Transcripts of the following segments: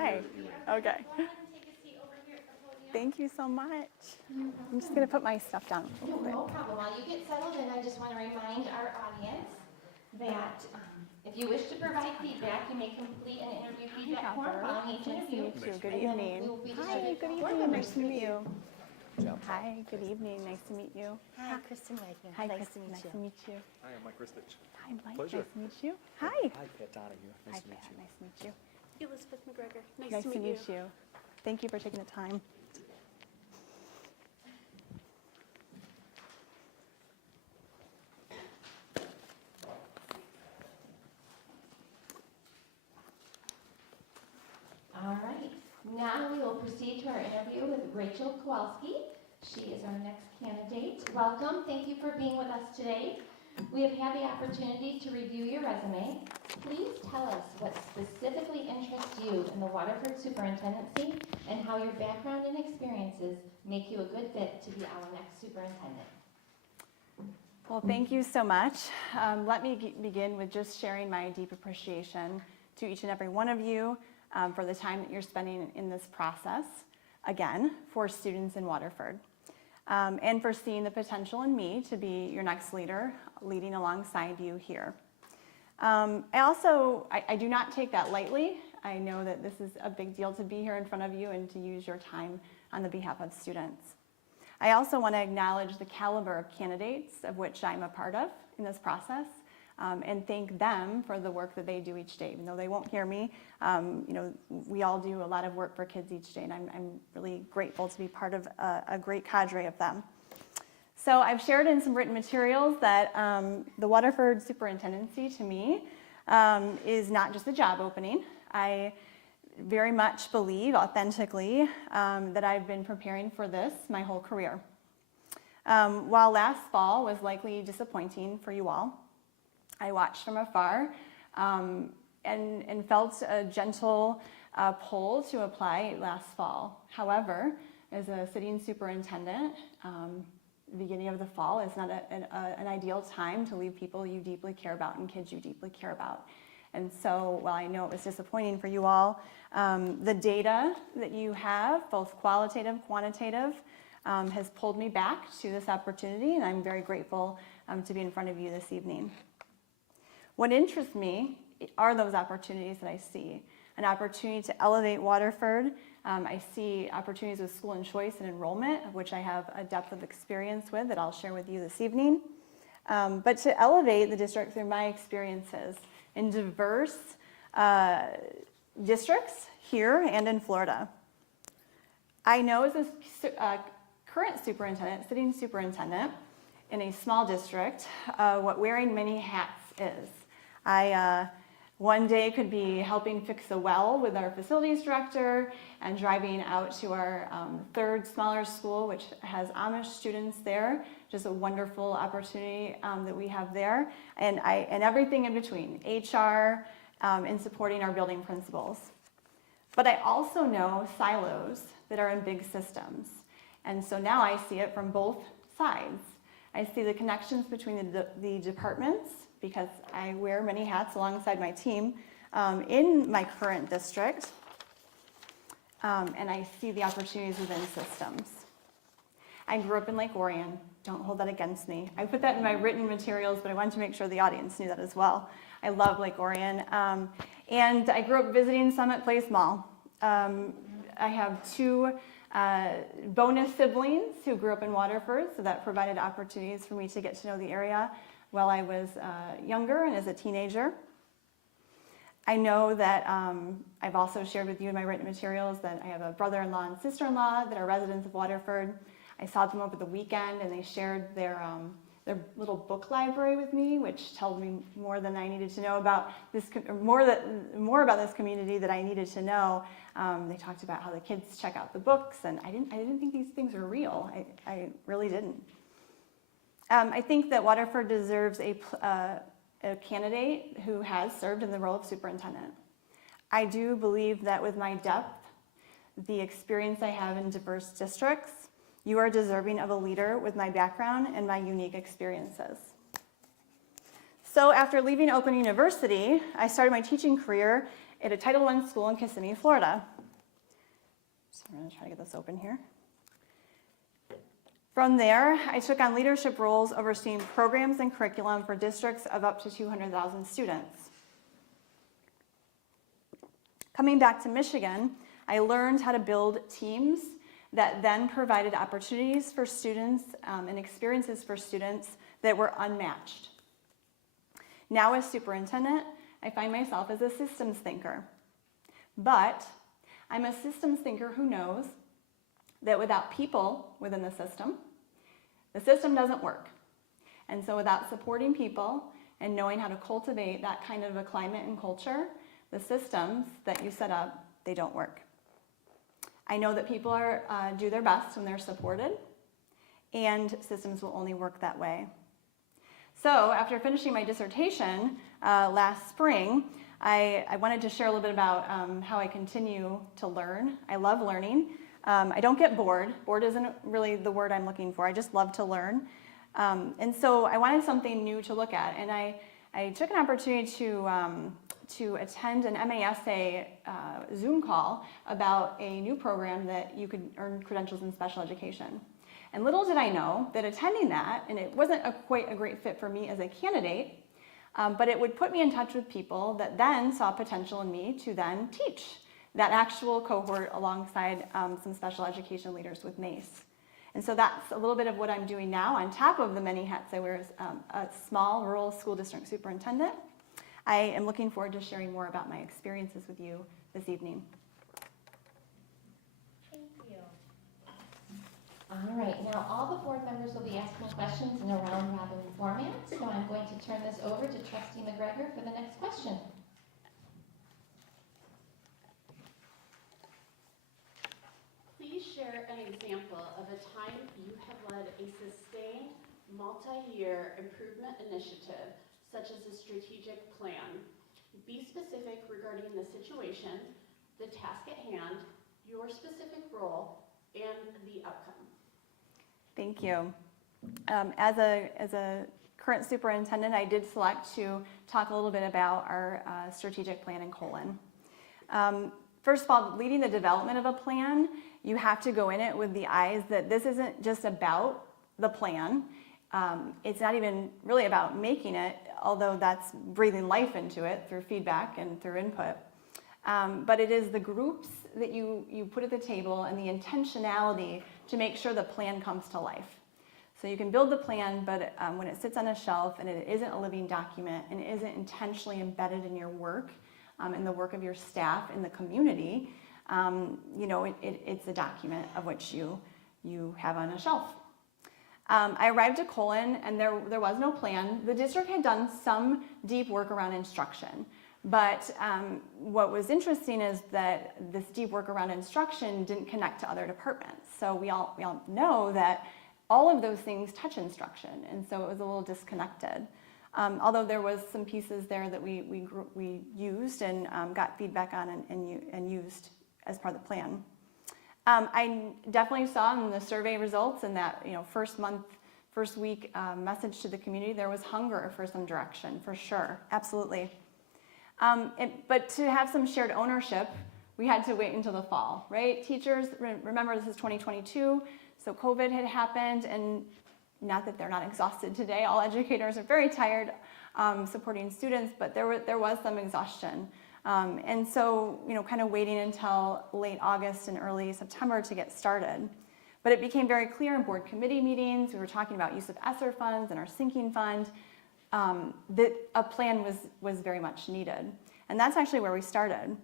Hi. Okay. Thank you so much. I'm just going to put my stuff down real quick. No problem. While you get settled in, I just want to remind our audience that if you wish to provide feedback, you may complete an interview feedback form following each interview. Nice to meet you. Good evening. Hi, good evening. Nice to meet you. Hi, good evening. Nice to meet you. Hi, Kristen Wagner. Hi, nice Kristen. to meet Nice you. to meet you. Hi, I'm Mike Ristich. Hi, Mike. Pleasure. Nice to meet you. Hi. Hi, Pat Donahue. Nice Hi, to meet Pat. you. Nice to meet you. Elizabeth McGregor. Nice to meet you. Thank you for taking the time. All right. Now we will proceed to our interview with Rachel Kowalski. She is our next candidate. Welcome. Thank you for being with us today. We have had the opportunity to review your resume. Please tell us what specifically interests you in the Waterford Superintendency and how your background and experiences make you a good fit to be our next superintendent. Well, thank you so much. Let me begin with just sharing my deep appreciation to each and every one of you for the time that you're spending in this process, again, for students in Waterford, and for seeing the potential in me to be your next leader, leading alongside you here. I do not take that lightly. I know that this is a big deal to be here in front of you and to use your time on the behalf of students. I also want to acknowledge the caliber of candidates of which I'm a part of in this process, and thank them for the work that they do each day. Even though they won't hear me, we all do a lot of work for kids each day, and I'm really grateful to be part of a great cadre of them. So I've shared in some written materials that the Waterford Superintendency, to me, is not just a job opening. I very much believe authentically that I've been preparing for this my whole career. While last fall was likely disappointing for you all, I watched from afar and felt a gentle pull to apply last fall. However, as a sitting superintendent, the beginning of the fall is not an ideal time to leave people you deeply care about and kids you deeply care about. And so while I know it was disappointing for you all, the data that you have, both qualitative, quantitative, has pulled me back to this opportunity, and I'm very grateful to be in front of you this evening. What interests me are those opportunities that I see. An opportunity to elevate Waterford. I see opportunities with school and choice and enrollment, of which I have a depth of experience with that I'll share with you this evening. But to elevate the district through my experiences in diverse districts here and in Florida. I know as a current superintendent, sitting superintendent in a small district, what wearing many hats is. I one day could be helping fix a well with our facilities director and driving out to our third smaller school, which has Amish students there. Just a wonderful opportunity that we have there. And everything in between, HR, and supporting our building principals. But I also know silos that are in big systems. And so now I see it from both sides. I see the connections between the departments, because I wear many hats alongside my team in my current district, and I see the opportunities within systems. I grew up in Lake Orion. Don't hold that against me. I put that in my written materials, but I wanted to make sure the audience knew that as well. I love Lake Orion, and I grew up visiting Summit Place Mall. I have two bonus siblings who grew up in Waterford, so that provided opportunities for me to get to know the area while I was younger and as a teenager. I know that I've also shared with you in my written materials that I have a brother-in-law and sister-in-law that are residents of Waterford. I saw them over the weekend, and they shared their little book library with me, which told me more than I needed to know about this, more about this community that I needed to know. They talked about how the kids check out the books, and I didn't think these things were real. I really didn't. I think that Waterford deserves a candidate who has served in the role of superintendent. I do believe that with my depth, the experience I have in diverse districts, you are deserving of a leader with my background and my unique experiences. So after leaving Oakland University, I started my teaching career at a Title I school in Kissimmee, Florida. So we're going to try to get this open here. From there, I took on leadership roles overseeing programs and curriculum for districts of up to 200,000 students. Coming back to Michigan, I learned how to build teams that then provided opportunities for students and experiences for students that were unmatched. Now as superintendent, I find myself as a systems thinker. But I'm a systems thinker who knows that without people within the system doesn't work. And so without supporting people and knowing how to cultivate that kind of a climate and culture, the systems that you set up, they don't work. I know that people do their best when they're supported, and systems will only work that way. So after finishing my dissertation last spring, I wanted to share a little bit about how I continue to learn. I love learning. I don't get bored. Bored isn't really the word I'm looking for. I just love to learn. And so I wanted something new to look at. And I took an opportunity to attend an MASA Zoom call about a new program that you could earn credentials in special education. And little did I know that attending that, and it wasn't quite a great fit for me as a candidate, but it would put me in touch with people that then saw potential in me to then teach that actual cohort alongside some special education leaders with MACE. And so that's a little bit of what I'm doing now on top of the many hats I wear as a small rural school district superintendent. I am looking forward to sharing more about my experiences with you this evening. Thank you. All right, now all the board members will be asking questions in a round-robin format, so I'm going to turn this over to Trustee McGregor for the next question. Please share an example of a time you have led a sustained multi-year improvement initiative, such as a strategic plan. Be specific regarding the situation, the task at hand, your specific role, and the outcome. Thank you. As a current superintendent, I did select to talk a little bit about our strategic plan in Colon. First of all, leading the development of a plan, you have to go in it with the eyes that this isn't just about the plan. It's not even really about making it, although that's breathing life into it through feedback and through input. But it is the groups that you put at the table and the intentionality to make sure the plan comes to life. So you can build the plan, but when it sits on a shelf and it isn't a living document and it isn't intentionally embedded in your work, in the work of your staff, in the community, it's a document of which you have on a shelf. I arrived at Colon and there was no plan. The district had done some deep work around instruction, but what was interesting is that this deep work around instruction didn't connect to other departments. So we all know that all of those things touch instruction, and so it was a little disconnected. Although there was some pieces there that we used and got feedback on and used as part of the plan. I definitely saw in the survey results in that first week message to the community, there was hunger for some direction, for sure, absolutely. But to have some shared ownership, we had to wait until the fall, right? Teachers, remember this is 2022, so COVID had happened, and not that they're not exhausted today, all educators are very tired supporting students, but there was some exhaustion. And so, kind of waiting until late August and early September to get started. But it became very clear in board committee meetings, we were talking about use of ESSER funds and our sinking fund, that a plan was very much needed. And that's actually where we started.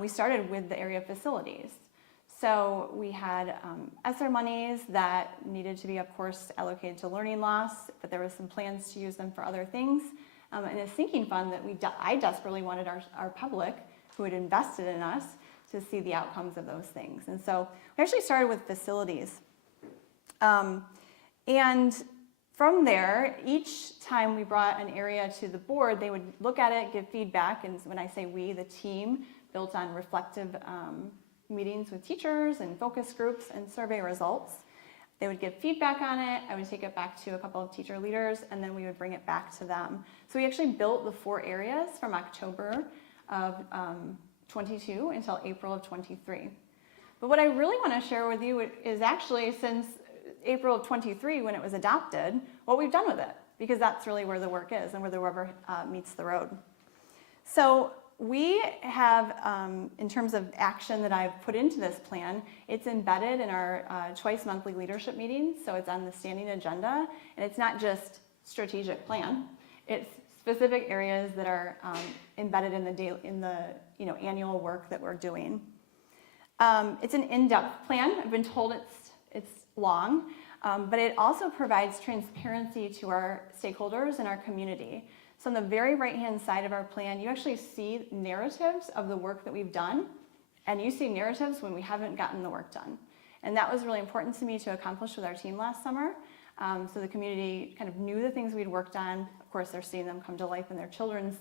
We started with the area of facilities. So we had ESSER monies that needed to be, of course, allocated to learning loss, but there was some plans to use them for other things. And a sinking fund that I desperately wanted our public, who had invested in us, to see the outcomes of those things. And so we actually started with facilities. And from there, each time we brought an area to the board, they would look at it, give feedback, and when I say we, the team, built on reflective meetings with teachers and focus groups and survey results. They would give feedback on it, I would take it back to a couple of teacher leaders, and then we would bring it back to them. So we actually built the 4 areas from October of 22 until April of 23. But what I really want to share with you is actually since April of 23, when it was adopted, what we've done with it, because that's really where the work is and where the rubber meets the road. So we have, in terms of action that I've put into this plan, it's embedded in our twice monthly leadership meetings, so it's on the standing agenda, and it's not just strategic plan, it's specific areas that are embedded in the annual work that we're doing. It's an in-depth plan. I've been told it's long, but it also provides transparency to our stakeholders and our community. So on the very right-hand side of our plan, you actually see narratives of the work that we've done, and you see narratives when we haven't gotten the work done. And that was really important to me to accomplish with our team last summer. So the community kind of knew the things we'd worked on. Of course, they're seeing them come to life in their children's,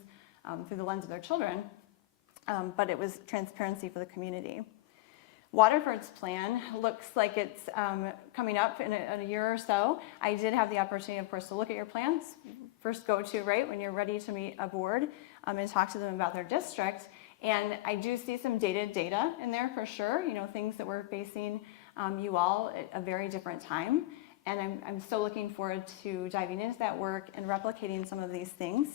through the lens of their children, but it was transparency for the community. Waterford's plan looks like it's coming up in a year or so. I did have the opportunity, of course, to look at your plans. First go to, right, when you're ready to meet a board and talk to them about their district. And I do see some dated data in there for sure, things that we're facing you all at a very different time. And I'm so looking forward to diving into that work and replicating some of these things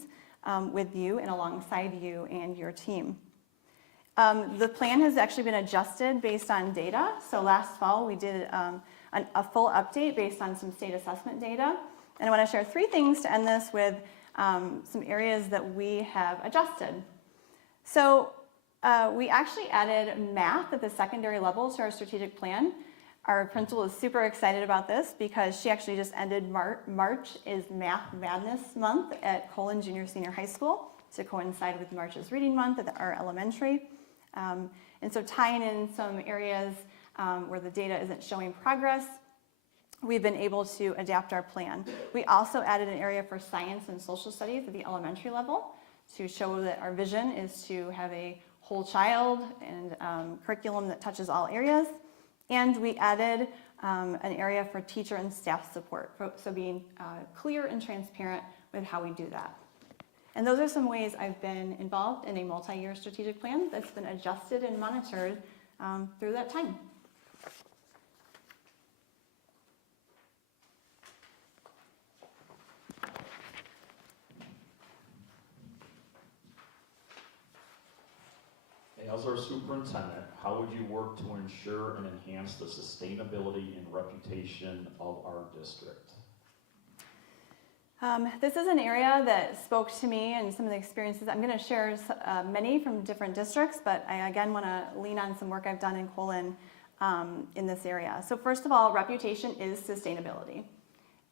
with you and alongside you and your team. The plan has actually been adjusted based on data. So last fall we did a full update based on some state assessment data. And I want to share 3 things to end this with some areas that we have adjusted. So we actually added math at the secondary level to our strategic plan. Our principal is super excited about this because she actually just ended March is Math Madness Month at Colon Junior Senior High School to coincide with March's Reading Month at our elementary. And so tying in some areas where the data isn't showing progress, we've been able to adapt our plan. We also added an area for science and social studies at the elementary level to show that our vision is to have a whole child and curriculum that touches all areas. And we added an area for teacher and staff support, so being clear and transparent with how we do that. And those are some ways I've been involved in a multi-year strategic plan that's been adjusted and monitored through that time. As our superintendent, how would you work to ensure and enhance the sustainability and reputation of our district? This is an area that spoke to me and some of the experiences. I'm going to share many from different districts, but I again want to lean on some work I've done in Colon in this area. So first of all, reputation is sustainability.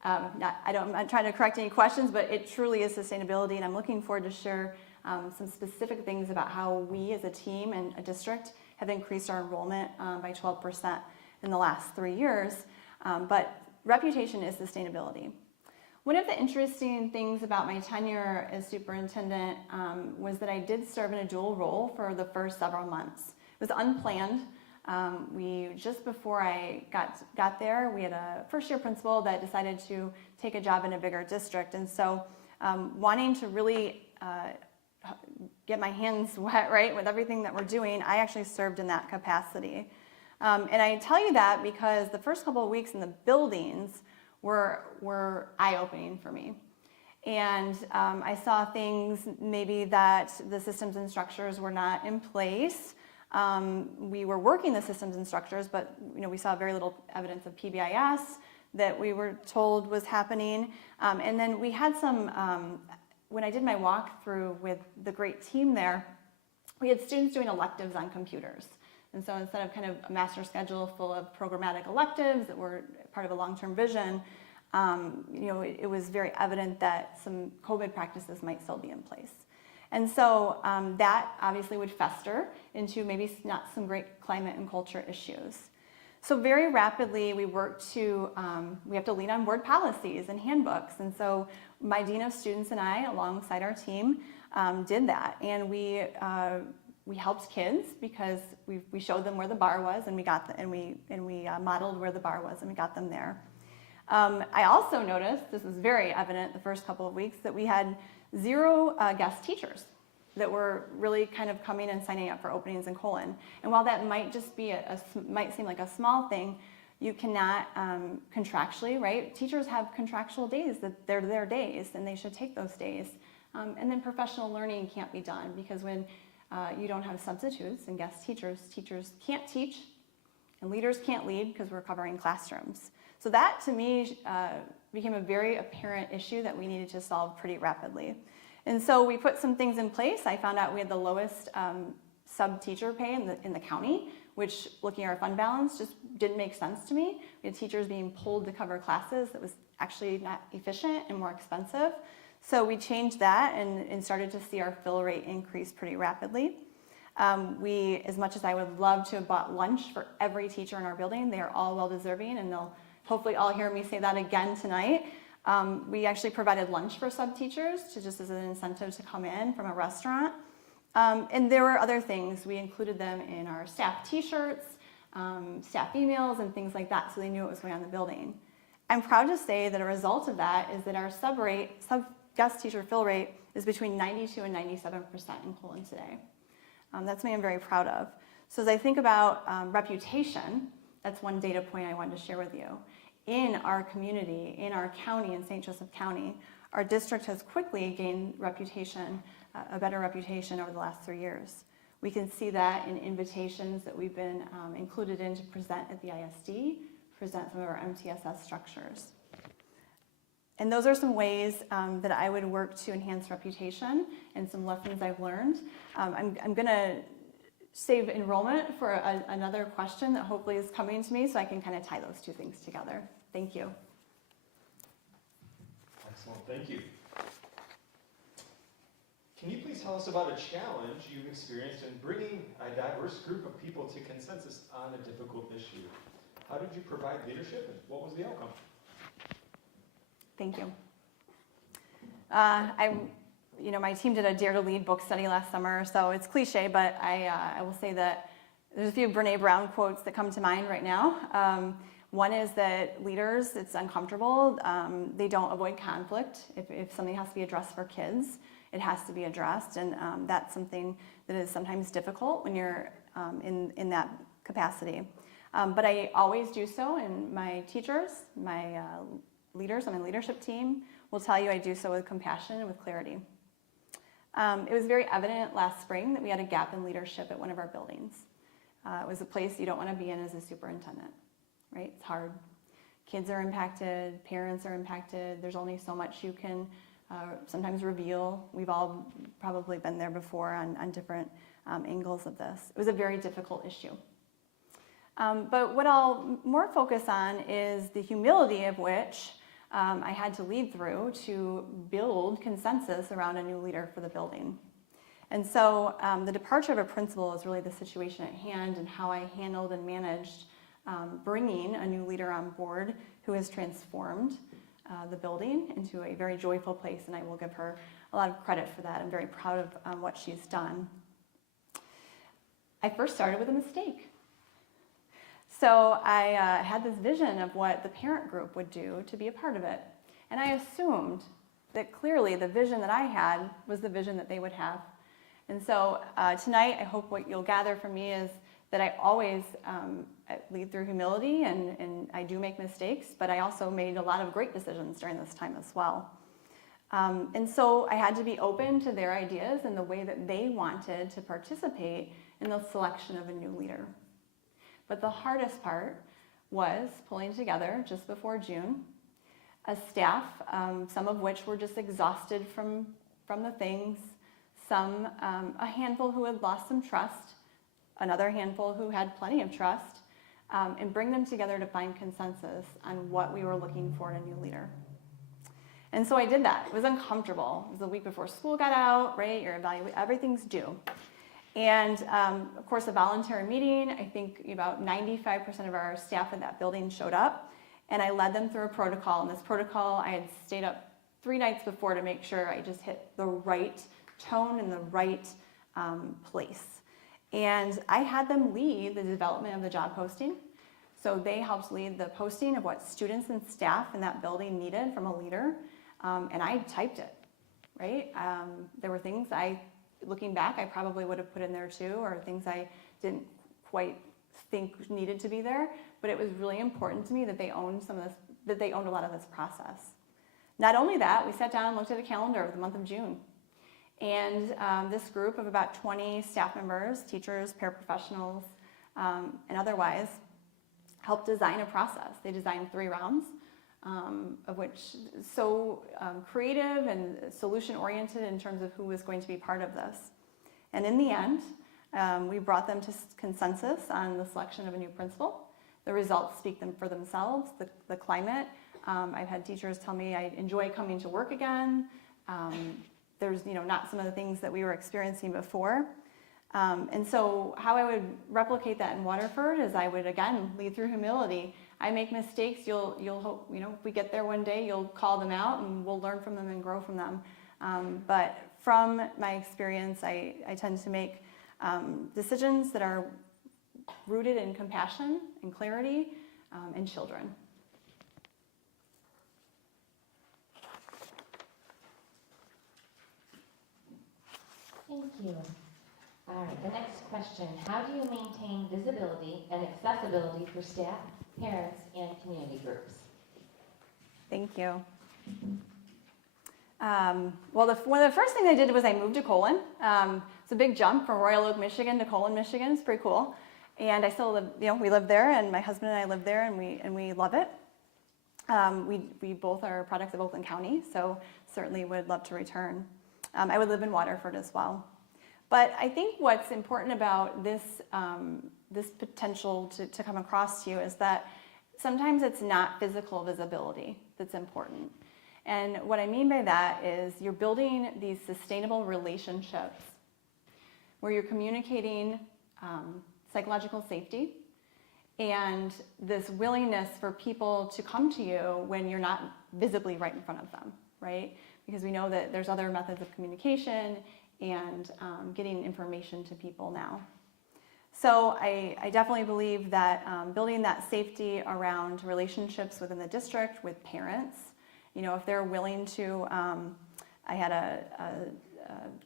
I'm not trying to correct any questions, but it truly is sustainability, and I'm looking forward to share some specific things about how we as a team and a district have increased our enrollment by 12% in the last 3 years. But reputation is sustainability. One of the interesting things about my tenure as superintendent was that I did serve in a dual role for the first several months. It was unplanned. Just before I got there, we had a first-year principal that decided to take a job in a bigger district. And so wanting to really get my hands wet, right, with everything that we're doing, I actually served in that capacity. And I tell you that because the first couple of weeks in the buildings were eye-opening for me. And I saw things maybe that the systems and structures were not in place. We were working the systems and structures, but we saw very little evidence of PBIS that we were told was happening. And then we had some, when I did my walkthrough with the great team there, we had students doing electives on computers. And so instead of kind of a master schedule full of programmatic electives that were part of a long-term vision, it was very evident that some COVID practices might still be in place. And so that obviously would fester into maybe not some great climate and culture issues. So very rapidly we worked to, we have to lean on board policies and handbooks. And so my dean of students and I, alongside our team, did that. And we helped kids because we showed them where the bar was, and we modeled where the bar was, and we got them there. I also noticed, this was very evident the first couple of weeks, that we had 0 guest teachers, that were really kind of coming and signing up for openings in Colon. And while that might just be might seem like a small thing, you cannot contractually, right? Teachers have contractual days that they're their days, and they should take those days. And then professional learning can't be done because when you don't have substitutes and guest teachers, teachers can't teach, and leaders can't lead because we're covering classrooms. So that, to me, became a very apparent issue that we needed to solve pretty rapidly. And so we put some things in place. I found out we had the lowest sub-teacher pay in the county, which, looking at our fund balance, just didn't make sense to me. We had teachers being pulled to cover classes that was actually not efficient and more expensive. So we changed that and started to see our fill rate increase pretty rapidly. We, as much as I would love to have bought lunch for every teacher in our building, they are all well-deserving, and they'll hopefully all hear me say that again tonight. We actually provided lunch for sub-teachers just as an incentive to come in from a restaurant. And there were other things. We included them in our staff t-shirts, staff emails, and things like that, so they knew what was going on in the building. I'm proud to say that a result of that is that our sub-guest teacher fill rate is between 92 and 97% in Colon today. That's something I'm very proud of. So as I think about reputation, that's one data point I wanted to share with you. In our community, in our county, in St. Joseph County, our district has quickly gained reputation, a better reputation over the last 3 years. We can see that in invitations that we've been included in to present at the ISD, present some of our MTSS structures. And those are some ways that I would work to enhance reputation and some lessons I've learned. I'm going to save enrollment for another question that hopefully is coming to me so I can kind of tie those two things together. Thank you. Excellent, thank you. Can you please tell us about a challenge you've experienced in bringing a diverse group of people to consensus on a difficult issue? How did you provide leadership and what was the outcome? Thank you. My team did a Dare to Lead book study last summer, so it's cliche, but I will say that there's a few Brene Brown quotes that come to mind right now. One is that leaders, it's uncomfortable. They don't avoid conflict. If something has to be addressed for kids, it has to be addressed, and that's something that is sometimes difficult when you're in that capacity. But I always do so, and my teachers, my leaders on my leadership team will tell you I do so with compassion and with clarity. It was very evident last spring that we had a gap in leadership at one of our buildings. It was a place you don't want to be in as a superintendent, right? It's hard. Kids are impacted, parents are impacted. There's only so much you can sometimes reveal. We've all probably been there before on different angles of this. It was a very difficult issue. But what I'll more focus on is the humility of which I had to lead through to build consensus around a new leader for the building. And so the departure of a principal is really the situation at hand and how I handled and managed bringing a new leader on board who has transformed the building into a very joyful place, and I will give her a lot of credit for that. I'm very proud of what she's done. I first started with a mistake. So I had this vision of what the parent group would do to be a part of it. And I assumed that clearly the vision that I had was the vision that they would have. And so tonight, I hope what you'll gather from me is that I always lead through humility, and I do make mistakes, but I also made a lot of great decisions during this time as well. And so I had to be open to their ideas and the way that they wanted to participate in the selection of a new leader. But the hardest part was pulling together, just before June, a staff, some of which were just exhausted from the things, a handful who had lost some trust, another handful who had plenty of trust, and bring them together to find consensus on what we were looking for in a new leader. And so I did that. It was uncomfortable. It was the week before school got out, right? Everything's due. And of course, a voluntary meeting, I think about 95% of our staff in that building showed up, and I led them through a protocol. And this protocol, I had stayed up 3 nights before to make sure I just hit the right tone and the right place. And I had them lead the development of the job posting. So they helped lead the posting of what students and staff in that building needed from a leader. And I typed it, right? There were things I looking back, I probably would have put in there too, or things I didn't quite think needed to be there. But it was really important to me that they owned some of this, that they owned a lot of this process. Not only that, we sat down and looked at a calendar of the month of June. And this group of about 20 staff members, teachers, paraprofessionals, and otherwise, helped design a process. They designed 3 rounds, of which so creative and solution-oriented in terms of who was going to be part of this. And in the end, we brought them to consensus on the selection of a new principal. The results speak for themselves, the climate. I've had teachers tell me I enjoy coming to work again. There's not some of the things that we were experiencing before. And so how I would replicate that in Waterford is I would, again, lead through humility. I make mistakes, you'll hope, if we get there one day, you'll call them out and we'll learn from them and grow from them. But from my experience, I tend to make decisions that are rooted in compassion and clarity and children. Thank you. All right, the next question. How do you maintain visibility and accessibility for staff, parents, and community groups? Thank you. Well, one of the first things I did was I moved to Colon. It's a big jump from Royal Oak, Michigan to Colon, Michigan. It's pretty cool. And I still live, we live there, and my husband and I live there, and we love it. We both are products of Oakland County, so certainly would love to return. I would live in Waterford as well. But I think what's important about this potential to come across to you is that sometimes it's not physical visibility that's important. And what I mean by that is you're building these sustainable relationships where you're communicating psychological safety and this willingness for people to come to you when you're not visibly right in front of them, right? Because we know that there's other methods of communication and getting information to people now. So I definitely believe that building that safety around relationships within the district with parents, if they're willing to, I had a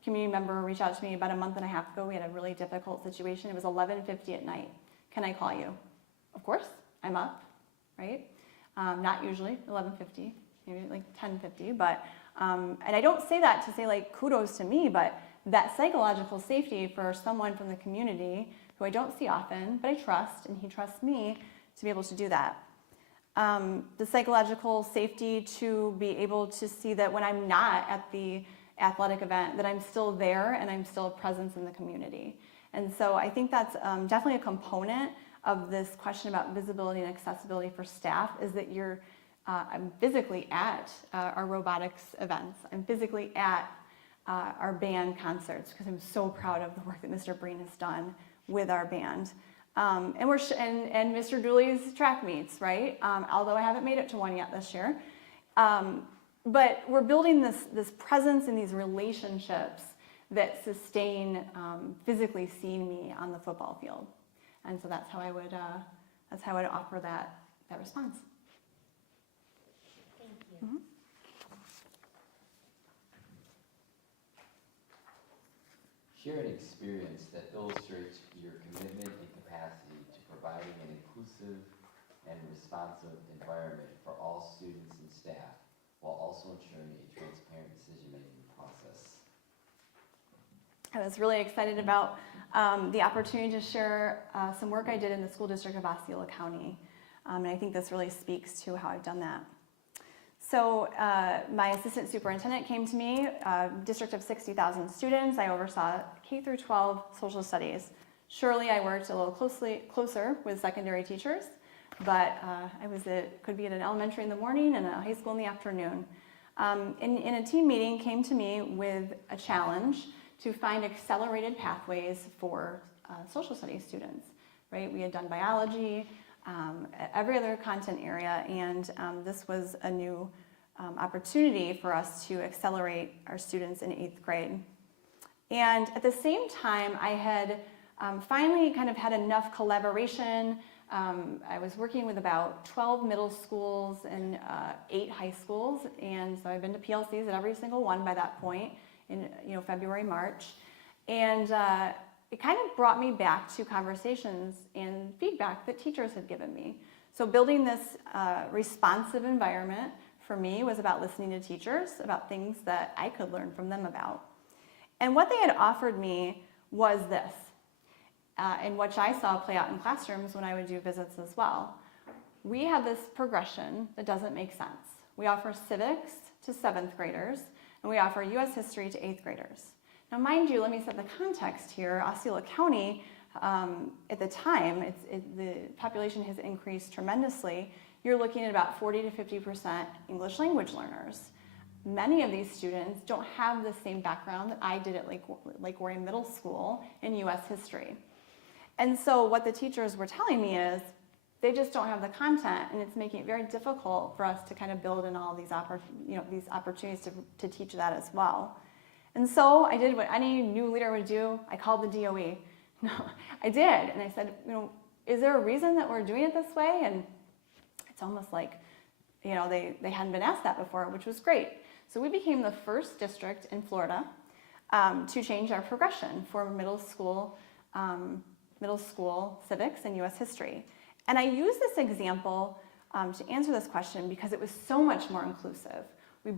community member reach out to me about a month and a half ago. We had a really difficult situation. It was 11:50 at night. Can I call you? Of course, I'm up, right? Not usually 11:50, maybe like 10:50, but and I don't say that to say like kudos to me, but that psychological safety for someone from the community who I don't see often, but I trust, and he trusts me to be able to do that. The psychological safety to be able to see that when I'm not at the athletic event, that I'm still there and I'm still a presence in the community. And so I think that's definitely a component of this question about visibility and accessibility for staff is that I'm physically at our robotics events. I'm physically at our band concerts because I'm so proud of the work that Mr. Breen has done with our band. And Mr. Dooley's track meets, right? Although I haven't made it to one yet this year. But we're building this presence in these relationships that sustain physically seeing me on the football field. And so that's how I would offer that response. Thank you. Mm-hmm. Share an experience that illustrates your commitment and capacity to providing an inclusive and responsive environment for all students and staff, while also ensuring a transparent decision-making process. I was really excited about the opportunity to share some work I did in the school district of Osceola County. And I think this really speaks to how I've done that. So my assistant superintendent came to me, district of 60,000 students. I oversaw K through 12 social studies. Surely I worked a little closer with secondary teachers, but could be at an elementary in the morning and a high school in the afternoon. In a team meeting, came to me with a challenge to find accelerated pathways for social studies students, right? We had done biology, every other content area, and this was a new opportunity for us to accelerate our students in 8th grade. And at the same time, I had finally kind of had enough collaboration. I was working with about 12 middle schools and 8 high schools, and so I've been to PLCs at every single one by that point in February, March. And it kind of brought me back to conversations and feedback that teachers had given me. So building this responsive environment for me was about listening to teachers, about things that I could learn from them about. And what they had offered me was this, and which I saw play out in classrooms when I would do visits as well. We have this progression that doesn't make sense. We offer civics to 7th graders, and we offer U.S. history to 8th graders. Now, mind you, let me set the context here. Osceola County, at the time, the population has increased tremendously. You're looking at about 40 to 50% English language learners. Many of these students don't have the same background that I did at Lake Orion Middle School in U.S. history. And so what the teachers were telling me is they just don't have the content, and it's making it very difficult for us to kind of build in all these opportunities to teach that as well. And so I did what any new leader would do. I called the DOE. No, I did, and I said, is there a reason that we're doing it this way? And it's almost like, they hadn't been asked that before, which was great. So we became the first district in Florida to change our progression for middle school civics and U.S. history. And I use this example to answer this question because it was so much more inclusive. We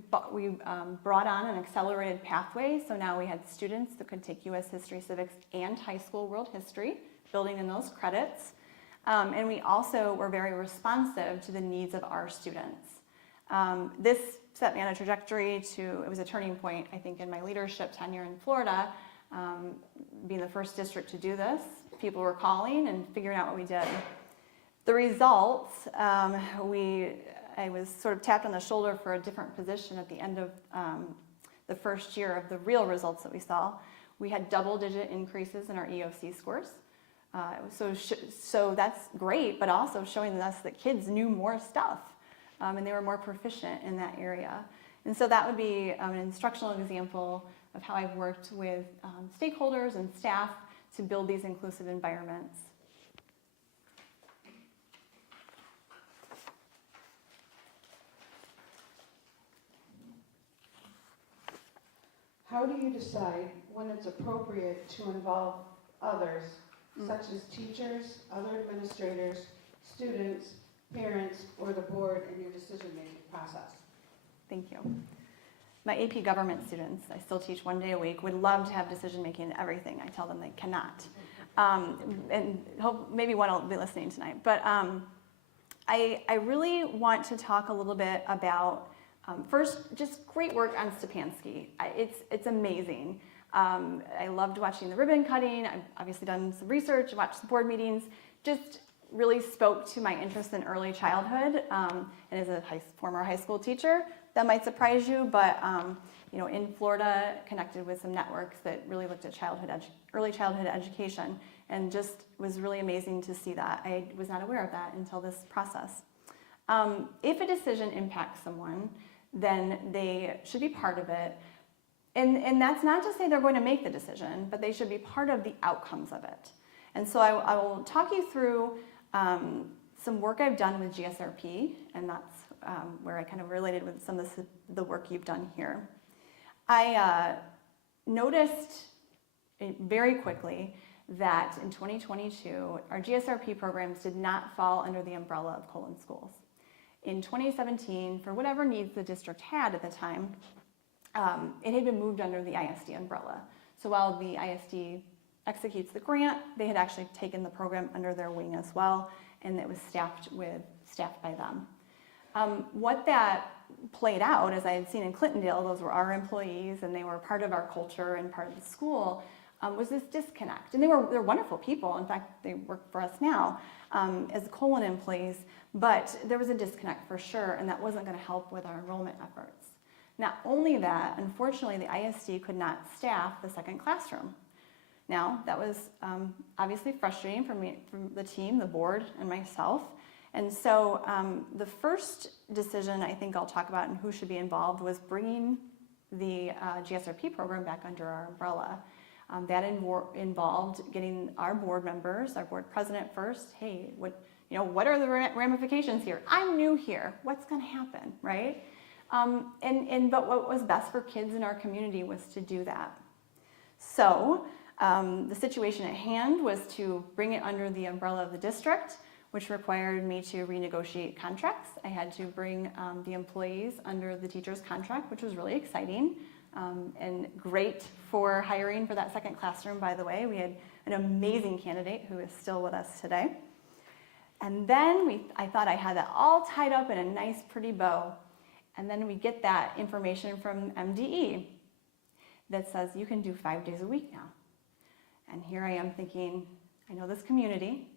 brought on an accelerated pathway, so now we had students that could take U.S. history, civics, and high school world history, building in those credits. And we also were very responsive to the needs of our students. This set me on a trajectory it was a turning point, I think, in my leadership tenure in Florida, being the first district to do this. People were calling and figuring out what we did. The results, I was sort of tapped on the shoulder for a different position at the end of the first year of the real results that we saw. We had double-digit increases in our EOC scores. So that's great, but also showing us that kids knew more stuff and they were more proficient in that area. And so that would be an instructional example of how I've worked with stakeholders and staff to build these inclusive environments. How do you decide when it's appropriate to involve others, such as teachers, other administrators, students, parents, or the board in your decision-making process? Thank you. My AP government students, I still teach 1 day a week, would love to have decision-making in everything. I tell them they cannot. And maybe one will be listening tonight. But I really want to talk a little bit about first, just great work on Stepanski. It's amazing. I loved watching the ribbon cutting. I've obviously done some research, watched the board meetings. Just really spoke to my interest in early childhood. And as a former high school teacher, that might surprise you, but in Florida, connected with some networks that really looked at early childhood education, and just was really amazing to see that. I was not aware of that until this process. If a decision impacts someone, then they should be part of it. And that's not to say they're going to make the decision, but they should be part of the outcomes of it. And so I will talk you through some work I've done with GSRP, and that's where I kind of related with some of the work you've done here. I noticed very quickly that in 2022, our GSRP programs did not fall under the umbrella of Colon Schools. In 2017, for whatever needs the district had at the time, it had been moved under the ISD umbrella. So while the ISD executes the grant, they had actually taken the program under their wing as well, and it was staffed by them. What that played out, as I had seen in Clintondale, those were our employees and they were part of our culture and part of the school, was this disconnect. And they're wonderful people. In fact, they work for us now as Colon employees, but there was a disconnect for sure, and that wasn't going to help with our enrollment efforts. Not only that, unfortunately, the ISD could not staff the second classroom. Now, that was obviously frustrating for me, from the team, the board, and myself. And so the first decision I think I'll talk about and who should be involved was bringing the GSRP program back under our umbrella. That involved getting our board members, our board president first, hey, what are the ramifications here? I'm new here. What's going to happen, right? But what was best for kids in our community was to do that. So the situation at hand was to bring it under the umbrella of the district, which required me to renegotiate contracts. I had to bring the employees under the teacher's contract, which was really exciting and great for hiring for that second classroom, by the way. We had an amazing candidate who is still with us today. And then I thought I had that all tied up in a nice, pretty bow. And then we get that information from MDE that says you can do 5 days a week now. And here I am thinking, I know this community.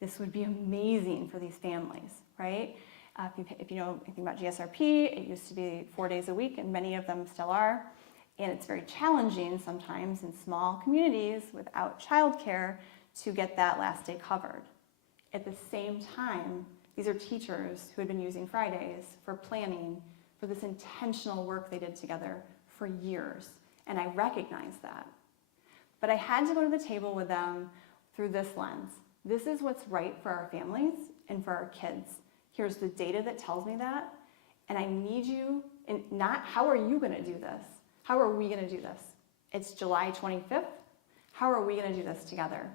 This would be amazing for these families, right? If you know anything about GSRP, it used to be 4 days a week, and many of them still are. And it's very challenging sometimes in small communities without childcare to get that last day covered. At the same time, these are teachers who had been using Fridays for planning, for this intentional work they did together for years. And I recognize that. But I had to go to the table with them through this lens. This is what's right for our families and for our kids. Here's the data that tells me that. And I need you, and not how are you going to do this? How are we going to do this? It's July 25th. How are we going to do this together?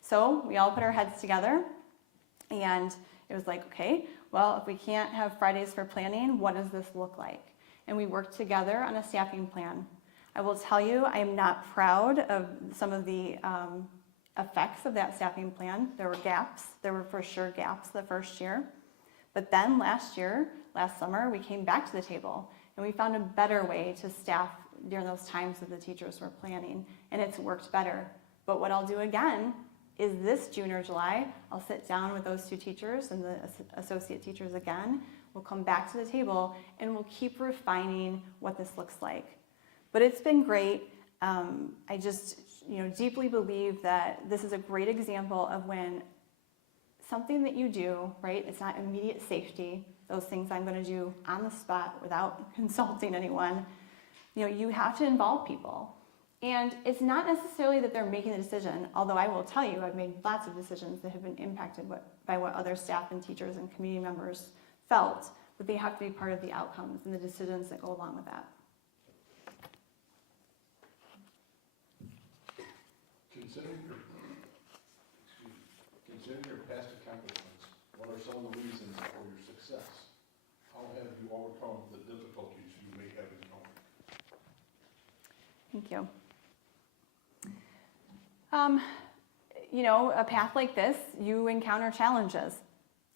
So we all put our heads together, and it was like, okay, well, if we can't have Fridays for planning, what does this look like? And we worked together on a staffing plan. I will tell you, I am not proud of some of the effects of that staffing plan. There were gaps. There were for sure gaps the first year. But then last summer, we came back to the table and we found a better way to staff during those times that the teachers were planning, and it's worked better. But what I'll do again is this June or July, I'll sit down with those two teachers and the associate teachers again. We'll come back to the table and we'll keep refining what this looks like. But it's been great. I just deeply believe that this is a great example of when something that you do, right, it's not immediate safety, those things I'm going to do on the spot without consulting anyone. You have to involve people. And it's not necessarily that they're making the decision, although I will tell you I've made lots of decisions that have been impacted by what other staff and teachers and community members felt, but they have to be part of the outcomes and the decisions that go along with that. Considering your past accomplishments, what are some of the reasons for your success? How have you overcome the difficulties you may have encountered? Thank you. A path like this, you encounter challenges.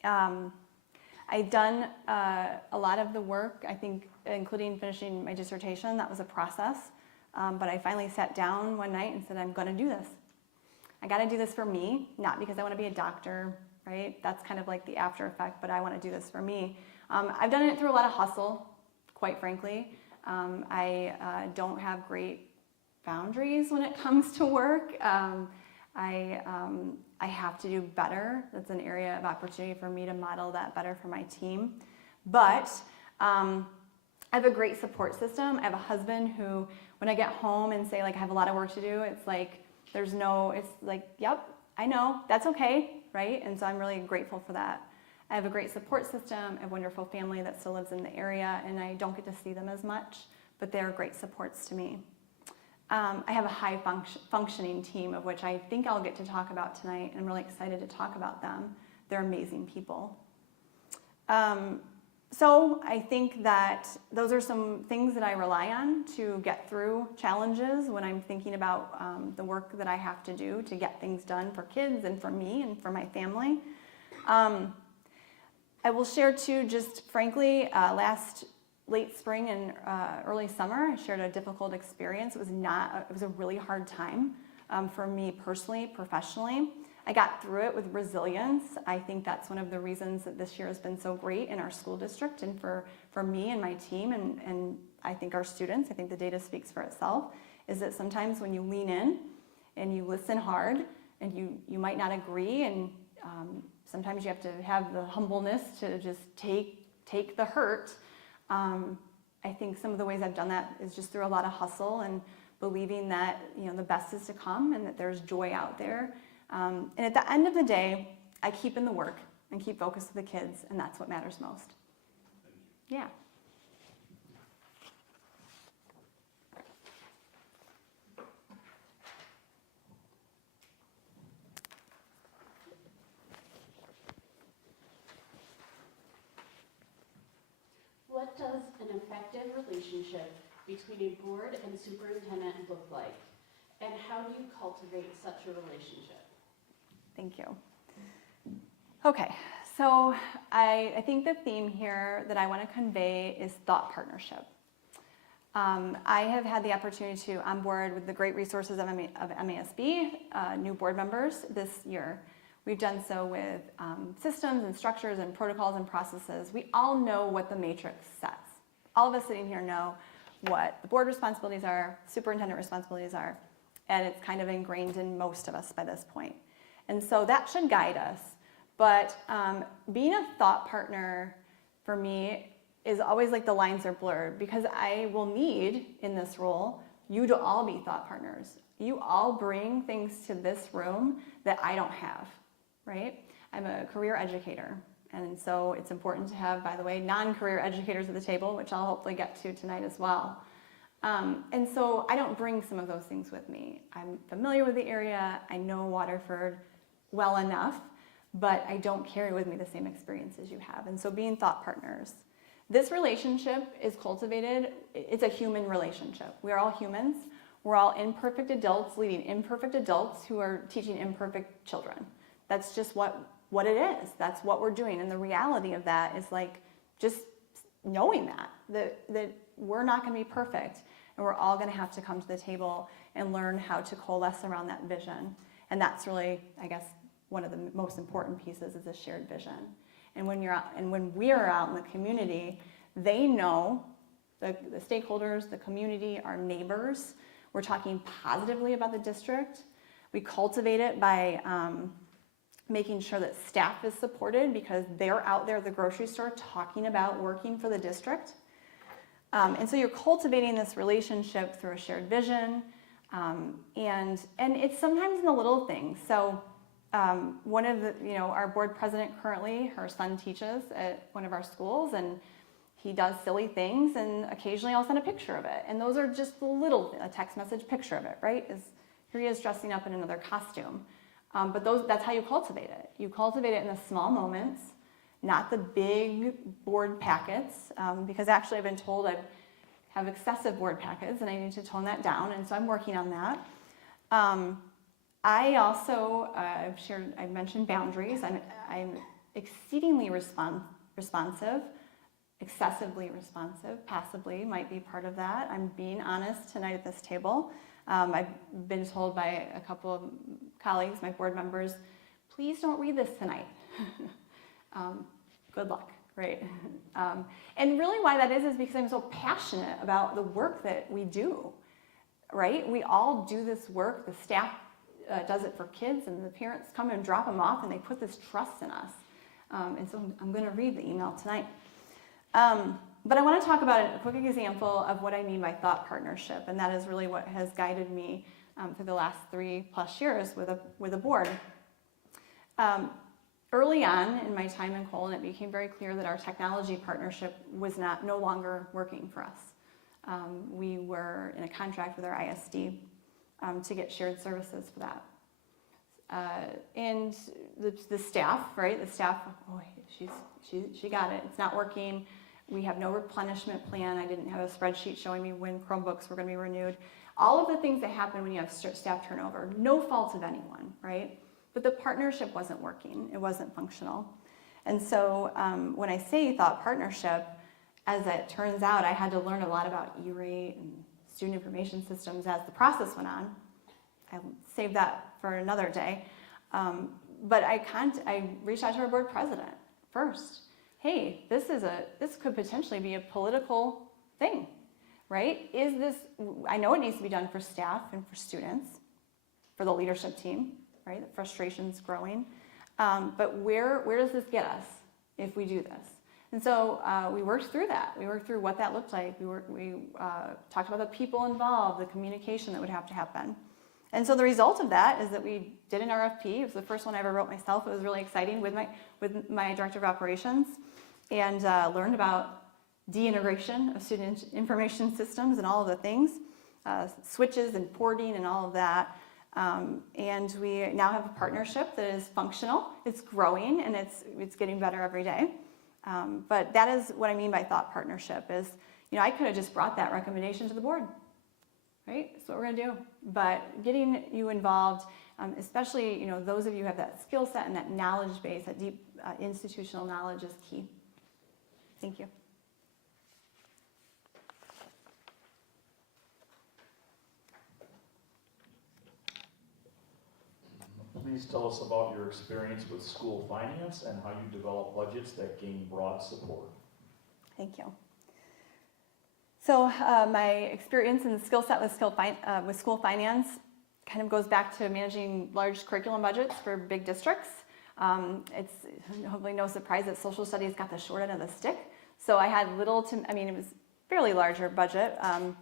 I've done a lot of the work, I think, including finishing my dissertation. That was a process. But I finally sat down one night and said, I'm going to do this. I got to do this for me, not because I want to be a doctor, right? That's kind of like the after effect, but I want to do this for me. I've done it through a lot of hustle, quite frankly. I don't have great boundaries when it comes to work. I have to do better. That's an area of opportunity for me to model that better for my team. But I have a great support system. I have a husband who, when I get home and say, like, I have a lot of work to do, it's like, it's like, yep, I know, that's okay, right? And so I'm really grateful for that. I have a great support system. I have a wonderful family that still lives in the area, and I don't get to see them as much, but they're great supports to me. I have a high functioning team, of which I think I'll get to talk about tonight, and I'm really excited to talk about them. They're amazing people. So I think that those are some things that I rely on to get through challenges when I'm thinking about the work that I have to do to get things done for kids and for me and for my family. I will share too, just frankly, last late spring and early summer, I shared a difficult experience. It was a really hard time for me personally, professionally. I got through it with resilience. I think that's one of the reasons that this year has been so great in our school district and for me and my team and I think our students. I think the data speaks for itself, is that sometimes when you lean in and you listen hard and you might not agree, and sometimes you have to have the humbleness to just take the hurt. I think some of the ways I've done that is just through a lot of hustle and believing that the best is to come and that there's joy out there. And at the end of the day, I keep in the work and keep focused with the kids, and that's what matters most. Yeah. does an effective relationship between a board and superintendent look like? And how do you cultivate such a relationship? Thank you. Okay, so I think the theme here that I want to convey is thought partnership. I have had the opportunity to onboard with the great resources of MASB, new board members this year. We've done so with systems and structures and protocols and processes. We all know what the matrix says. All of us sitting here know what the board responsibilities are, superintendent responsibilities are, and it's kind of ingrained in most of us by this point. And so that should guide us. But being a thought partner for me is always like the lines are blurred, because I will need in this role you to all be thought partners. You all bring things to this room that I don't have, right? I'm a career educator, and so it's important to have, by the way, non-career educators at the table, which I'll hopefully get to tonight as well. And so I don't bring some of those things with me. I'm familiar with the area, I know Waterford well enough, but I don't carry with me the same experiences you have. And so being thought partners. This relationship is cultivated, it's a human relationship. We are all humans. We're all imperfect adults leading imperfect adults who are teaching imperfect children. That's just what it is. That's what we're doing. And the reality of that is like just knowing that we're not going to be perfect, and we're all going to have to come to the table and learn how to coalesce around that vision. And that's really, I guess, one of the most important pieces is a shared vision. And when you're out, and when we are out in the community, they know, the stakeholders, the community, our neighbors, we're talking positively about the district. We cultivate it by making sure that staff is supported, because they're out there at the grocery store talking about working for the district. And so you're cultivating this relationship through a shared vision, and it's sometimes in the little things. So one of the, our board president currently, her son teaches at one of our schools, and he does silly things, and occasionally I'll send a picture of it. And those are just the little, a text message picture of it, right? Here he is dressing up in another costume. But that's how you cultivate it. You cultivate it in the small moments, not the big board packets, because actually I've been told I have excessive board packets and I need to tone that down, and so I'm working on that. I also, I've mentioned boundaries. I'm exceedingly responsive, excessively responsive, passively might be part of that. I'm being honest tonight at this table. I've been told by a couple of colleagues, my board members, please don't read this tonight. Good luck, right? And really why that is because I'm so passionate about the work that we do, right? We all do this work. The staff does it for kids, and the parents come and drop them off, and they put this trust in us. And so I'm going to read the email tonight. But I want to talk about a quick example of what I mean by thought partnership, and that is really what has guided me through the last 3+ years with a board. Early on in my time in Colon, it became very clear that our technology partnership was no longer working for us. We were in a contract with our ISD to get shared services for that. And the staff, right? The staff, oh, she got it. It's not working. We have no replenishment plan. I didn't have a spreadsheet showing me when Chromebooks were going to be renewed. All of the things that happen when you have staff turnover, no fault of anyone, right? But the partnership wasn't working. It wasn't functional. And so when I say thought partnership, as it turns out, I had to learn a lot about E-rate and student information systems as the process went on. I'll save that for another day. But I reached out to our board president first. Hey, this could potentially be a political thing, right? I know it needs to be done for staff and for students, for the leadership team, right? The frustration's growing. But where does this get us if we do this? And so we worked through that. We worked through what that looked like. We talked about the people involved, the communication that would have to happen. And so the result of that is that we did an RFP. It was the first one I ever wrote myself. It was really exciting with my director of operations, and learned about de-integration of student information systems and all of the things, switches and porting and all of that. And we now have a partnership that is functional. It's growing, and it's getting better every day. But that is what I mean by thought partnership is, I could have just brought that recommendation to the board, right? That's what we're gonna do. But getting you involved, especially, those of you who have that skill set and that knowledge base, that deep institutional knowledge is key. Thank you. Please tell us about your experience with school finance and how you develop budgets that gain broad support. Thank you. So my experience and skill set with school finance kind of goes back to managing large curriculum budgets for big districts. It's hopefully no surprise that social studies got the short end of the stick. So I had it was fairly larger budget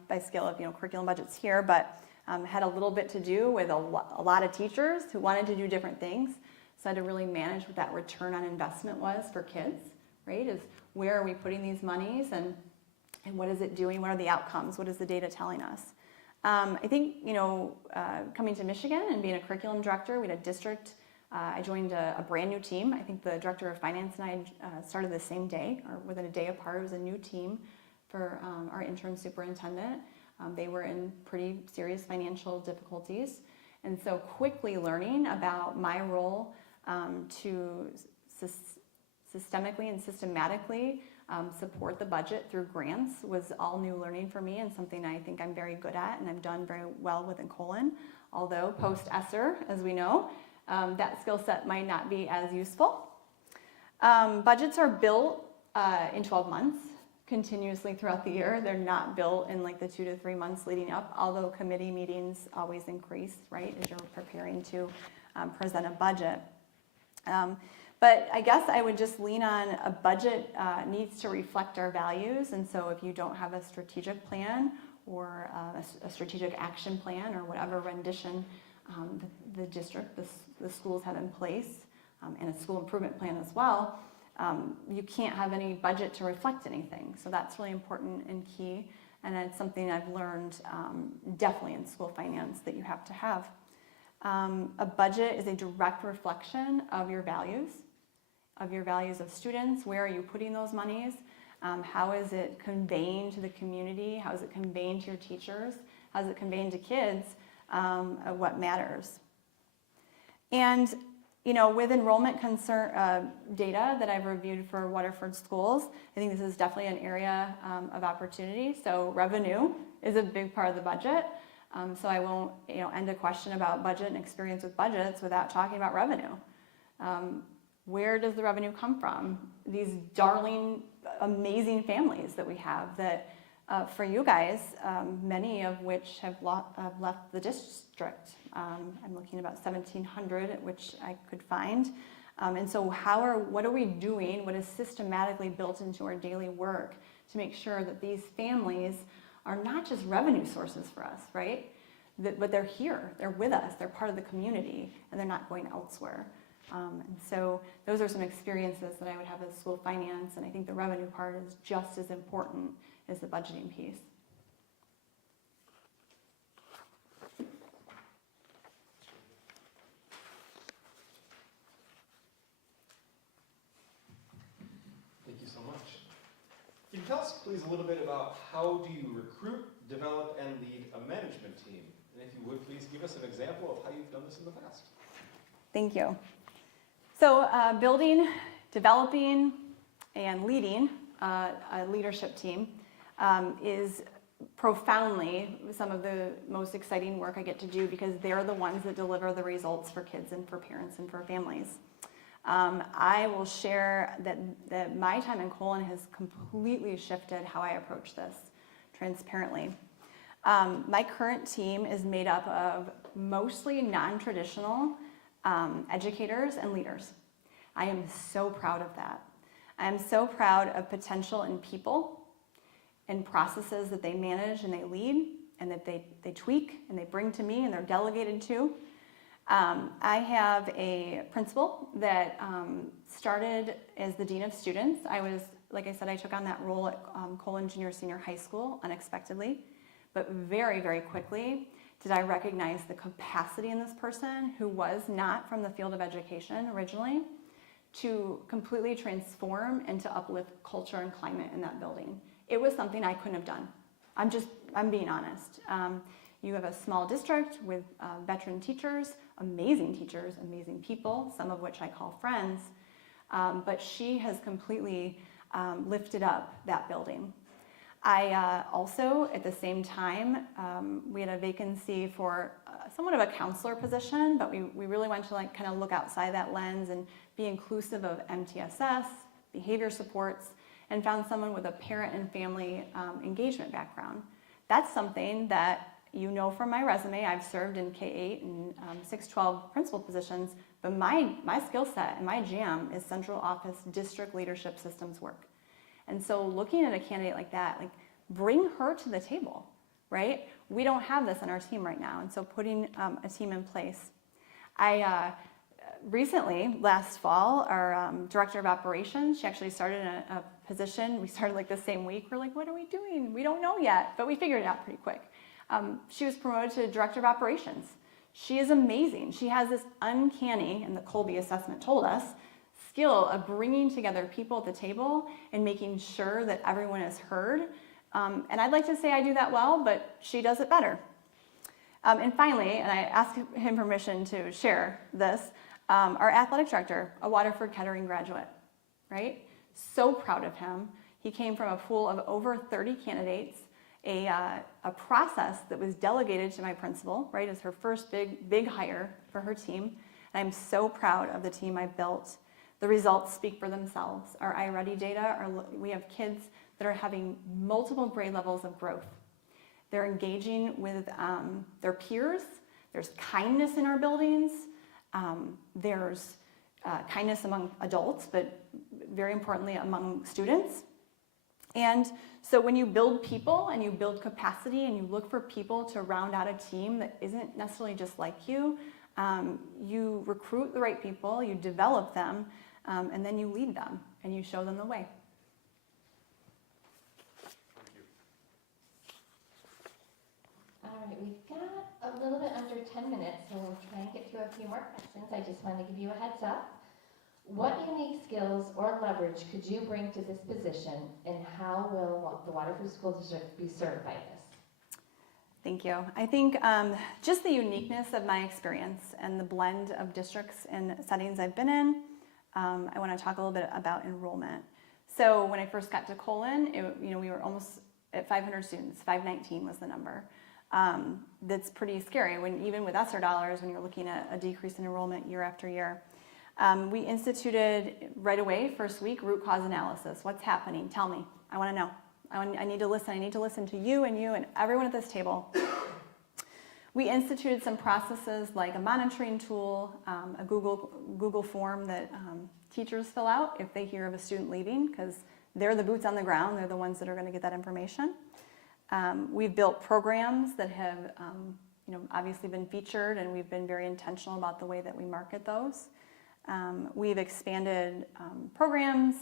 by scale of curriculum budgets here, but had a little bit to do with a lot of teachers who wanted to do different things. So I had to really manage what that return on investment was for kids, right? Is where are we putting these monies and what is it doing? What are the outcomes? What is the data telling us? I think, coming to Michigan and being a curriculum director, we had a district, I joined a brand new team. I think the director of finance and I started the same day or within a day apart. It was a new team for our interim superintendent. They were in pretty serious financial difficulties. And so quickly learning about my role to systemically and systematically support the budget through grants was all new learning for me and something I think I'm very good at and I've done very well within Colon. Although post-ESSER, as we know, that skill set might not be as useful. Budgets are built in 12 months. Continuously throughout the year. They're not built in like the 2 to 3 months leading up, although committee meetings always increase, right, as you're preparing to present a budget. But I guess I would just lean on a budget needs to reflect our values, and so if you don't have a strategic plan or a strategic action plan or whatever rendition the district, the schools have in place, and a school improvement plan as well, you can't have any budget to reflect anything. So that's really important and key. And it's something I've learned definitely in school finance that you have to have. A budget is a direct reflection of your values of students. Where are you putting those monies? How is it conveying to the community? How is it conveying to your teachers? How is it conveying to kids what matters? And with enrollment data that I've reviewed for Waterford schools, I think this is definitely an area of opportunity. So revenue is a big part of the budget. So I won't, end a question about budget and experience with budgets without talking about revenue. Where does the revenue come from? These darling, amazing families that we have that, for you guys, many of which have left the district. I'm looking at about 1,700, which I could find. And so what are we doing? What is systematically built into our daily work to make sure that these families are not just revenue sources for us, right? But they're here, they're with us, they're part of the community, and they're not going elsewhere. And so those are some experiences that I would have as school finance, and I think the revenue part is just as important as the budgeting piece. Thank you so much. Can you tell us please a little bit about how do you recruit, develop, and lead a management team? And if you would please give us an example of how you've done this in the past. Thank you. So building, developing, and leading a leadership team is profoundly some of the most exciting work I get to do because they're the ones that deliver the results for kids and for parents and for families. I will share that my time in Colon has completely shifted how I approach this transparently. My current team is made up of mostly non-traditional educators and leaders. I am so proud of that. I am so proud of potential in people and processes that they manage and they lead and that they tweak and they bring to me and they're delegated to. I have a principal that started as the Dean of Students. Like I said, I took on that role at Colon Junior Senior High School unexpectedly, but very, very quickly did I recognize the capacity in this person who was not from the field of education originally to completely transform and to uplift culture and climate in that building. It was something I couldn't have done. I'm being honest. You have a small district with veteran teachers, amazing people, some of which I call friends, but she has completely lifted up that building. I also, at the same time, we had a vacancy for somewhat of a counselor position, but we really went to kind of look outside that lens and be inclusive of MTSS, behavior supports, and found someone with a parent and family engagement background. That's something that you know from my resume. I've served in K-8 and 6-12 principal positions, but my skill set and my jam is central office district leadership systems work. And so looking at a candidate like that, bring her to the table, right? We don't have this on our team right now, and so putting a team in place. I recently, last fall, our director of operations, she actually started in a position. We started the same week. We're like, what are we doing? We don't know yet, but we figured it out pretty quick. She was promoted to director of operations. She is amazing. She has this uncanny, and the Colby assessment told us, skill of bringing together people at the table and making sure that everyone is heard. And I'd like to say I do that well, but she does it better. And finally, and I asked him permission to share this, our athletic director, a Waterford Kettering graduate, right? So proud of him. He came from a pool of over 30 candidates, a process that was delegated to my principal, right, as her first big hire for her team. And I'm so proud of the team I've built. The results speak for themselves. Our iReady data, we have kids that are having multiple grade levels of growth. They're engaging with their peers. There's kindness in our buildings. There's kindness among adults, but very importantly among students. And so when you build people and you build capacity and you look for people to round out a team that isn't necessarily just like you, you recruit the right people, you develop them, and then you lead them and you show them the way. All right, we've got a little bit under 10 minutes, so we'll try and get through a few more questions. I just wanted to give you a heads up. What unique skills or leverage could you bring to this position, and how will the Waterford School District be served by this? Thank you. I think just the uniqueness of my experience and the blend of districts and settings I've been in, I want to talk a little bit about enrollment. So when I first got to Colon, we were almost at 500 students. 519 was the number. That's pretty scary even with ESSER dollars when you're looking at a decrease in enrollment year after year. We instituted right away, first week, root cause analysis. What's happening? Tell me. I want to know. I need to listen. I need to listen to you and everyone at this table. We instituted some processes like a monitoring tool, a Google form that teachers fill out if they hear of a student leaving, because they're the boots on the ground. They're the ones that are going to get that information. We've built programs that have obviously been featured, and we've been very intentional about the way that we market those. We've expanded programs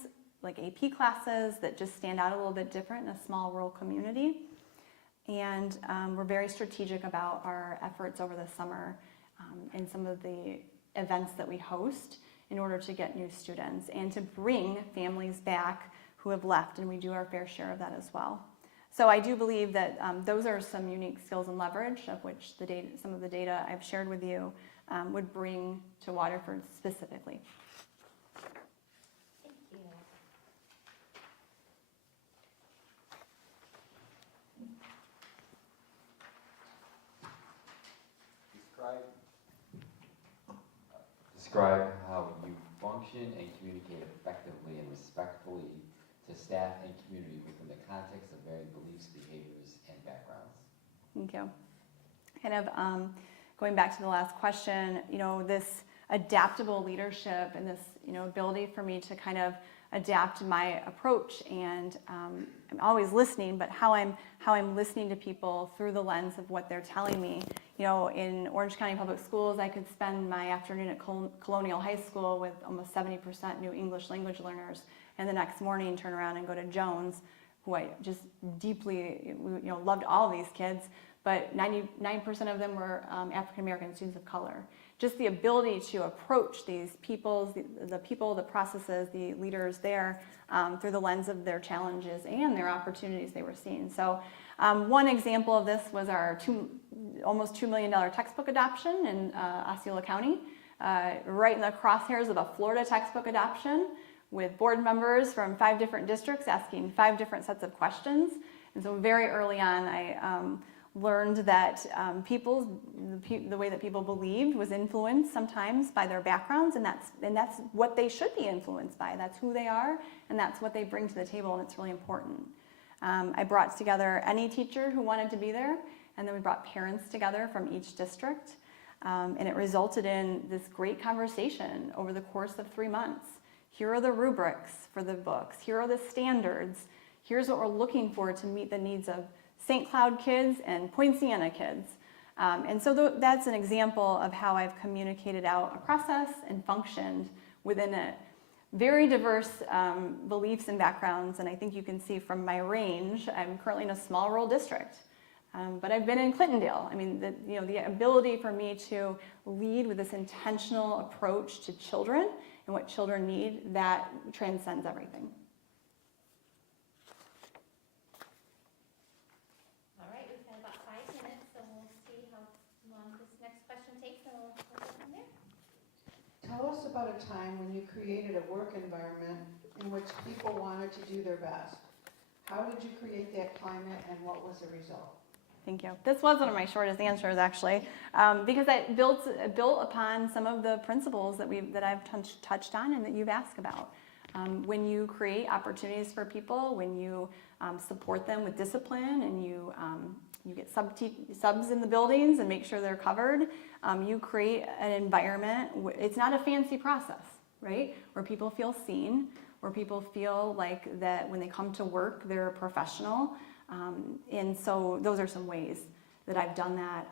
like AP classes that just stand out a little bit different in a small rural community. And we're very strategic about our efforts over the summer and some of the events that we host in order to get new students and to bring families back who have left, and we do our fair share of that as well. So I do believe that those are some unique skills and leverage of which some of the data I've shared with you would bring to Waterford specifically. Thank you. Describe how you function and communicate effectively and respectfully to staff and community within the context of varying beliefs, behaviors, and backgrounds. Thank you. Kind of going back to the last question, this adaptable leadership and this, ability for me to kind of adapt my approach, and I'm always listening, but how I'm listening to people through the lens of what they're telling me. In Orange County Public Schools, I could spend my afternoon at Colonial High School with almost 70% new English language learners, and the next morning turn around and go to Jones, who I just deeply, loved all of these kids, but 99% of them were African American students of color. just the ability to approach these peoples, the people, the processes, the leaders there through the lens of their challenges and their opportunities they were seeing. So one example of this was our almost $2 million textbook adoption in Osceola County, right in the crosshairs of a Florida textbook adoption with board members from 5 different districts asking 5 different sets of questions. And so very early on, I learned that the way that people believed was influenced sometimes by their backgrounds, and that's what they should be influenced by. That's who they are, and that's what they bring to the table, and it's really important. I brought together any teacher who wanted to be there, and then we brought parents together from each district, and it resulted in this great conversation over the course of 3 months. Here are the rubrics for the books. Here are the standards. Here's what we're looking for to meet the needs of St. Cloud kids and Point Siena kids. And so that's an example of how I've communicated out a process and functioned within it. Very diverse beliefs and backgrounds, and I think you can see from my range, I'm currently in a small rural district, but I've been in Clintondale. I mean, the ability for me to lead with this intentional approach to children and what children need, that transcends everything. All right, we've got about 5 minutes, so we'll see how long this next question takes, and we'll go from there. Tell us about a time when you created a work environment in which people wanted to do their best. How did you create that climate, and what was the result? Thank you. This was one of my shortest answers, actually, because I built upon some of the principles that I've touched on and that you've asked about. When you create opportunities for people, when you support them with discipline, and you get subs in the buildings and make sure they're covered, you create an environment. It's not a fancy process, right? Where people feel seen, where people feel like that when they come to work, they're a professional. And so those are some ways that I've done that,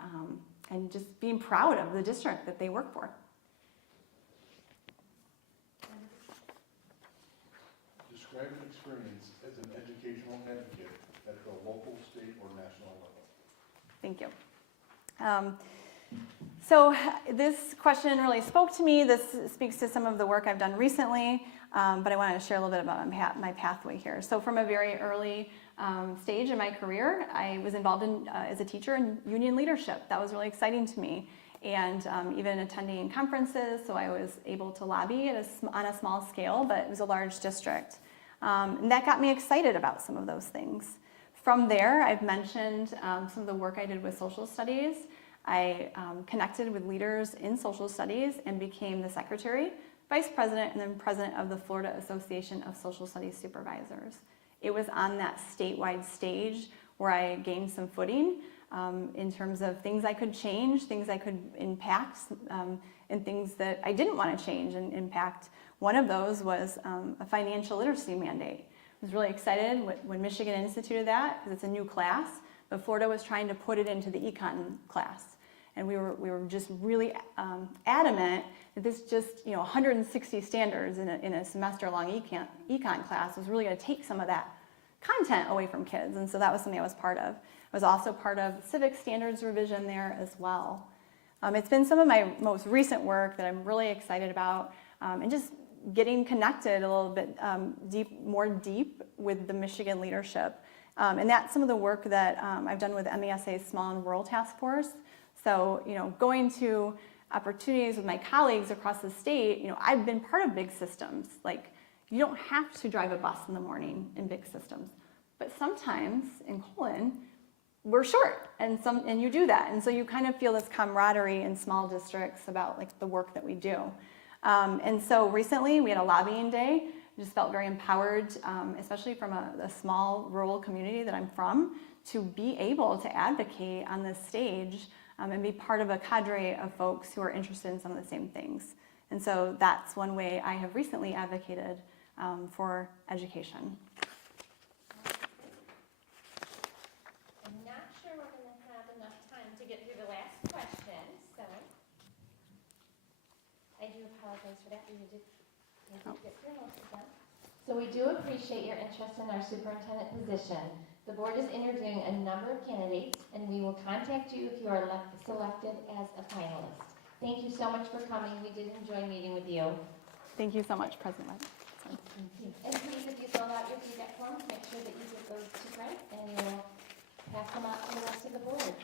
and just being proud of the district that they work for. Describe an experience as an educational advocate at the local, state, or national level. Thank you. So this question really spoke to me. This speaks to some of the work I've done recently, but I wanted to share a little bit about my pathway here. So from a very early stage in my career, I was involved as a teacher in union leadership. That was really exciting to me, and even attending conferences, so I was able to lobby on a small scale, but it was a large district. And that got me excited about some of those things. From there, I've mentioned some of the work I did with social studies. I connected with leaders in social studies and became the secretary, vice president, and then president of the Florida Association of Social Studies Supervisors. It was on that statewide stage where I gained some footing in terms of things I could change, things I could impact, and things that I didn't want to change and impact. One of those was a financial literacy mandate. I was really excited when Michigan instituted that, because it's a new class, but Florida was trying to put it into the econ class. And we were just really adamant that this 160 standards in a semester-long econ class was really going to take some of that content away from kids, and so that was something I was part of. I was also part of civic standards revision there as well. It's been some of my most recent work that I'm really excited about, and just getting connected a little bit more deep with the Michigan leadership. And that's some of the work that I've done with MESA's Small and Rural Task Force. So, going to opportunities with my colleagues across the state, I've been part of big systems. Like, you don't have to drive a bus in the morning in big systems. But sometimes in Colon, we're short, and you do that. And so you kind of feel this camaraderie in small districts about the work that we do. And so recently we had a lobbying day. I just felt very empowered, especially from a small rural community that I'm from, to be able to advocate on this stage and be part of a cadre of folks who are interested in some of the same things. And so that's one way I have recently advocated for education. I'm not sure we're going to have enough time to get through the last question, so I do apologize for that. We did get through most of them. So we do appreciate your interest in our superintendent position. The board is interviewing a number of candidates, and we will contact you if you are selected as a finalist. Thank you so much for coming. We did enjoy meeting with you. Thank you so much, President White. And please, if you fill out your feedback forms, make sure that you give those to Greg, and we'll pass them out to the rest of the board.